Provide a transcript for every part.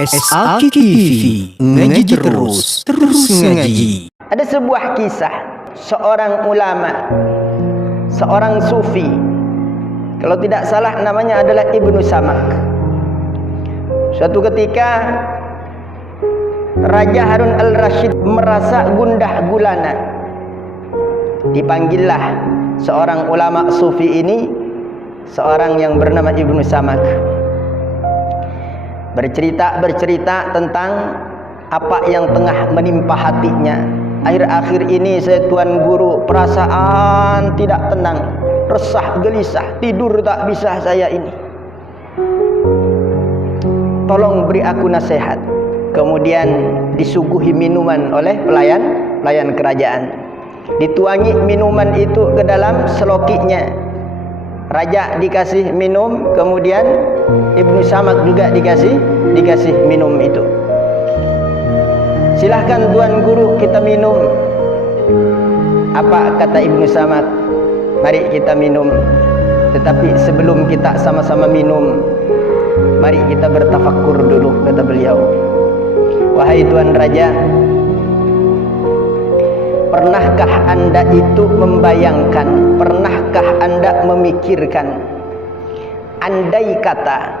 SAK TV, ngaji terus ngaji. Ada sebuah kisah seorang ulama, seorang sufi. Kalau tidak salah namanya adalah Ibnu Samak. Suatu ketika Raja Harun al-Rasyid merasa gundah gulana. Dipanggillah seorang ulama sufi ini, seorang yang bernama Ibnu Samak. Bercerita tentang apa yang tengah menimpa hatinya. Akhir-akhir ini saya Tuan Guru perasaan tidak tenang, resah, gelisah, tidur tak bisa saya ini. Tolong beri aku nasihat. Kemudian disuguhi minuman oleh pelayan kerajaan. Dituangi minuman itu ke dalam selokinya. Raja dikasih minum, kemudian Ibnu Samak juga dikasih minum itu. Silahkan Tuan Guru, kita minum. Apa kata Ibnu Samak? Mari kita minum. Tetapi sebelum kita sama-sama minum, mari kita bertafakkur dulu, kata beliau. Wahai Tuan Raja, pernahkah Anda itu membayangkan, pernahkah Anda memikirkan, andai kata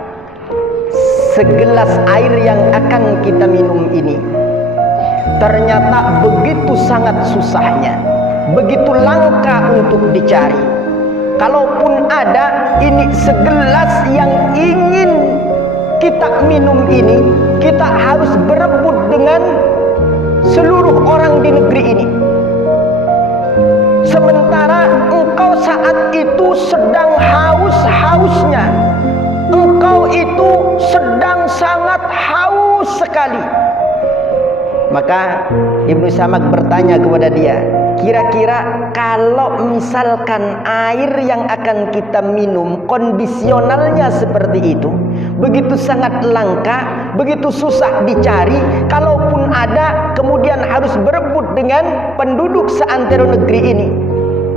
segelas air yang akan kita minum ini ternyata begitu sangat susahnya, begitu langka untuk dicari. Kalaupun ada, ini segelas yang ingin kita minum ini, kita harus berebut dengan seluruh orang di negeri ini. Sementara engkau saat itu sedang haus-hausnya, engkau itu sedang sangat haus sekali. Maka Ibnu Samak bertanya kepada dia, kira-kira kalau misalkan air yang akan kita minum kondisionalnya seperti itu, begitu sangat langka, begitu susah dicari, kalaupun ada kemudian harus berebut dengan penduduk seantero negeri ini.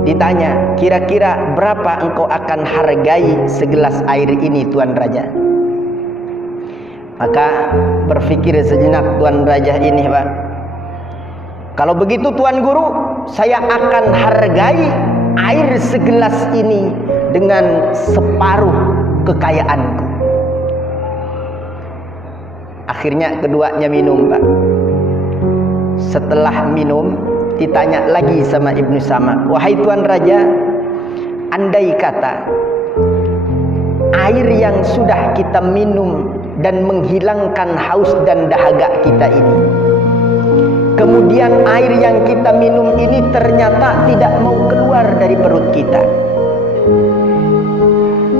Ditanya, kira-kira berapa engkau akan hargai segelas air ini, Tuan Raja? Maka berpikir sejenak Tuan Raja ini, Pak. Kalau begitu Tuan Guru, saya akan hargai air segelas ini dengan separuh kekayaanku. Akhirnya keduanya minum, Pak. Setelah minum, ditanya lagi sama Ibnu Samak, wahai Tuan Raja, andai kata air yang sudah kita minum dan menghilangkan haus dan dahaga kita ini, kemudian air yang kita minum ini ternyata tidak mau keluar dari perut kita.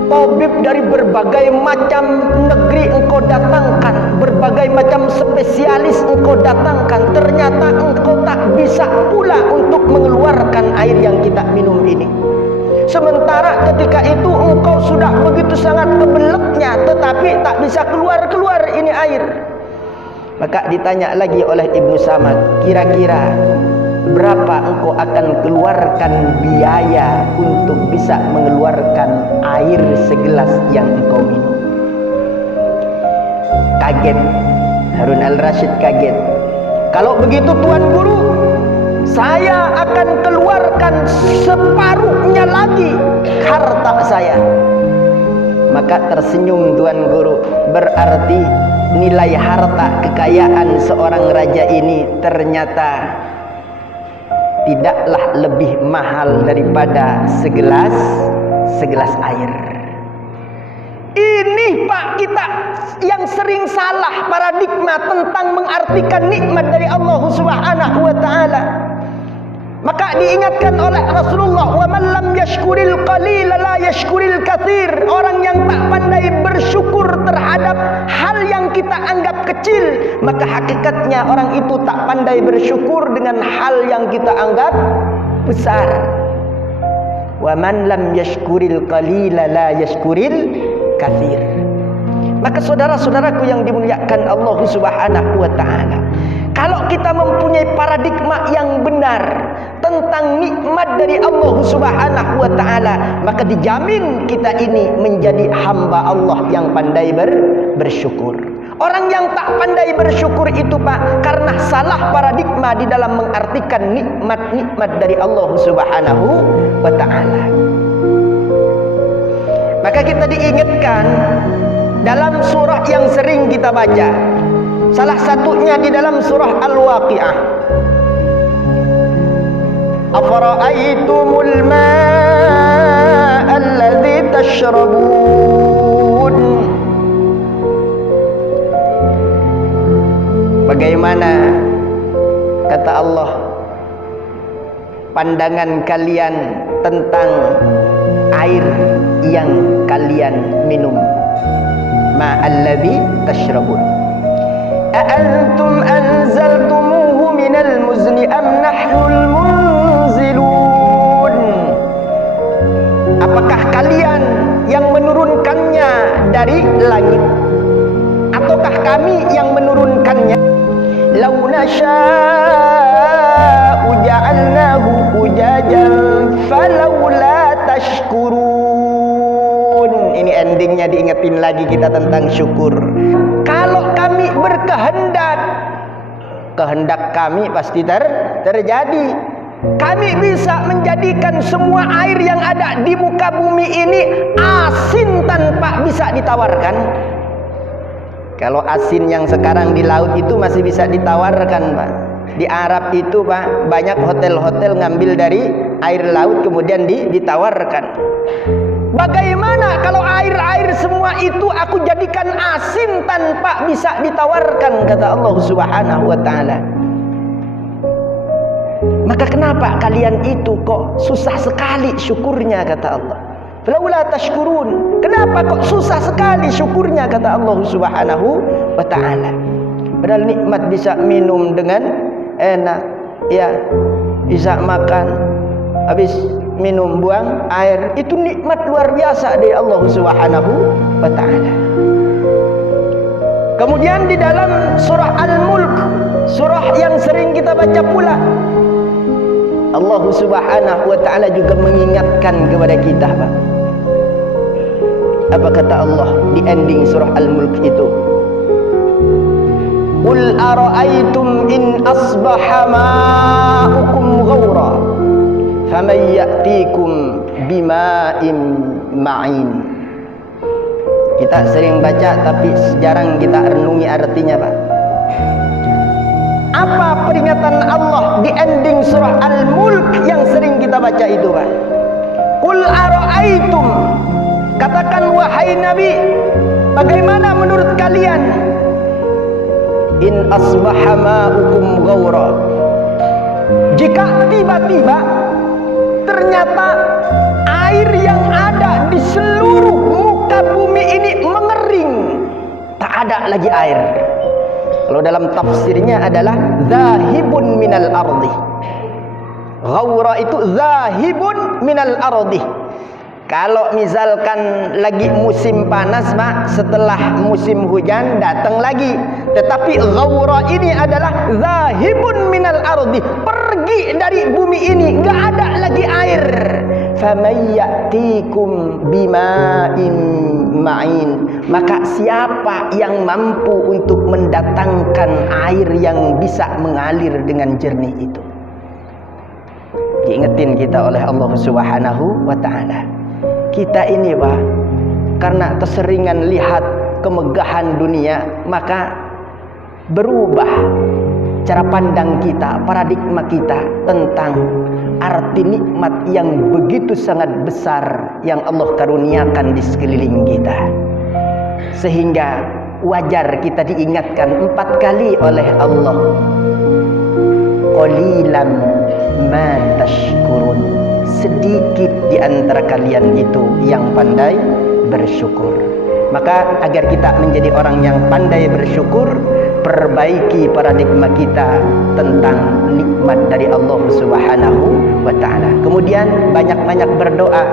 Tabib dari berbagai macam negeri engkau datangkan, berbagai macam spesialis engkau datangkan, ternyata engkau tak bisa pula untuk mengeluarkan air yang kita minum ini. Sementara ketika itu engkau sudah begitu sangat kebeleknya, tetapi tak bisa keluar ini air. Maka ditanya lagi oleh Ibnu Samak, kira-kira berapa engkau akan keluarkan biaya untuk bisa mengeluarkan air segelas yang engkau minum? Kaget Harun al-Rasyid, kaget. Kalau begitu Tuan Guru, saya akan keluarkan separuhnya lagi harta saya. Maka tersenyum Tuan Guru, berarti nilai harta kekayaan seorang raja ini ternyata tidaklah lebih mahal daripada segelas air. Ini Pak, kita yang sering salah paradigma tentang mengartikan nikmat dari Allah Subhanahu wa taala. Maka diingatkan oleh Rasulullah, wa man lam yashkuril qalil la yashkuril katsir. Orang yang tak pandai bersyukur terhadap hal yang kita anggap kecil, maka hakikatnya orang itu tak pandai bersyukur dengan hal yang kita anggap besar. Wa man lam yashkuril qalil la yashkuril katsir. Maka saudara-saudaraku yang dimuliakan Allah Subhanahu wa taala, kalau kita mempunyai paradigma yang benar tentang nikmat dari Allah Subhanahu wa taala, maka dijamin kita ini menjadi hamba Allah yang pandai bersyukur. Orang yang tak pandai bersyukur itu Pak, karena salah paradigma di dalam mengartikan nikmat-nikmat dari Allah Subhanahu wa ta'ala. Maka kita diingatkan dalam surah yang sering kita baca, salah satunya di dalam surah Al-Waqi'ah. Afara'aitumul ma'a alladhi tashrabun. Bagaimana, kata Allah, pandangan kalian tentang air yang kalian minum? Ma'alladhi tashrabun. A'antum anzaltumuhu minal muzni am nahnul munzilun. Apakah kalian yang menurunkannya dari langit, ataukah kami yang menurunkannya? Law nasha'u ja'alnahu ujajan falawla tashkurun. Ini endingnya diingetin lagi kita tentang syukur. Kalau kami berkehendak, kehendak kami pasti terjadi. Kami bisa menjadikan semua air yang ada di muka bumi ini asin tanpa bisa ditawarkan. Kalau asin yang sekarang di laut itu masih bisa ditawarkan Pak. Di Arab itu Pak, banyak hotel-hotel ngambil dari air laut kemudian ditawarkan. Bagaimana kalau air-air semua itu aku jadikan asin tanpa bisa ditawarkan, kata Allah Subhanahu wa ta'ala. Maka kenapa kalian itu kok susah sekali syukurnya, kata Allah. Laula tashkurun. Kenapa kok susah sekali syukurnya, kata Allah Subhanahu wa ta'ala. Padahal nikmat bisa minum dengan enak, ya, bisa makan, habis minum buang air, itu nikmat luar biasa dari Allah Subhanahu wa ta'ala. Kemudian di dalam surah Al-Mulk, surah yang sering kita baca pula, Allah Subhanahu wa ta'ala juga mengingatkan kepada kita, Pak. Apa kata Allah di ending surah Al-Mulk itu? Qul ara'aytum in asbaha ma'ukum ghawra faman ya'tikum bima'in ma'in. Kita sering baca tapi jarang kita renungi artinya, Pak. Apa peringatan Allah di ending surah Al-Mulk yang sering kita baca itu, Pak? Qul ara'aytum, katakan wahai Nabi, bagaimana menurut kalian? In asbaha ma'ukum ghawra, jika tiba-tiba ternyata air yang ada di seluruh muka bumi ini mengering, tak ada lagi air. Kalau dalam tafsirnya adalah zahibun minal ardi. Ghawra itu zahibun minal ardi. Kalau misalkan lagi musim panas, Pak, setelah musim hujan datang lagi. Tetapi ghawra ini adalah zahibun minal ardi, pergi dari bumi ini, enggak ada lagi air. Faman ya'tikum bima'in ma'in, maka siapa yang mampu untuk mendatangkan air yang bisa mengalir dengan jernih itu? Diingetin kita oleh Allah Subhanahu wa ta'ala. Kita ini, Pak, karena keseringan lihat kemegahan dunia, maka berubah cara pandang kita, paradigma kita tentang arti nikmat yang begitu sangat besar yang Allah karuniakan di sekeliling kita. Sehingga wajar kita diingatkan 4 kali oleh Allah. Qalilan ma tashkurun. Sedikit di antara kalian itu yang pandai bersyukur. Maka agar kita menjadi orang yang pandai bersyukur, perbaiki paradigma kita tentang nikmat dari Allah Subhanahu wa ta'ala. Kemudian banyak-banyak berdoa,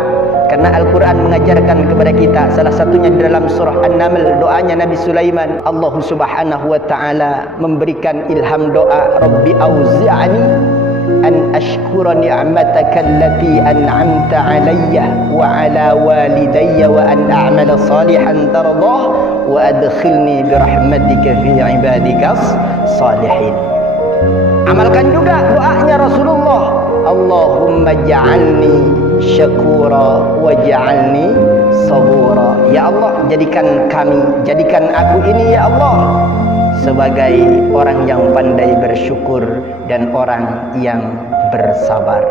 karena Al-Quran mengajarkan kepada kita, salah satunya di dalam surah An-Naml, doanya Nabi Sulaiman. Allah Subhanahu wa ta'ala memberikan ilham doa, Rabbi auzi'ani an ashkura ni'mataka allati an'amta alayya wa ala walidayya wa an a'mala salihan tardah wa adkhilni birahmatika fi ibadikas salihin. Amalkan juga doanya Rasulullah, Allahumma ja'alni syakura wa ja'alni sabura. Ya Allah, jadikan aku ini ya Allah sebagai orang yang pandai bersyukur dan orang yang bersabar.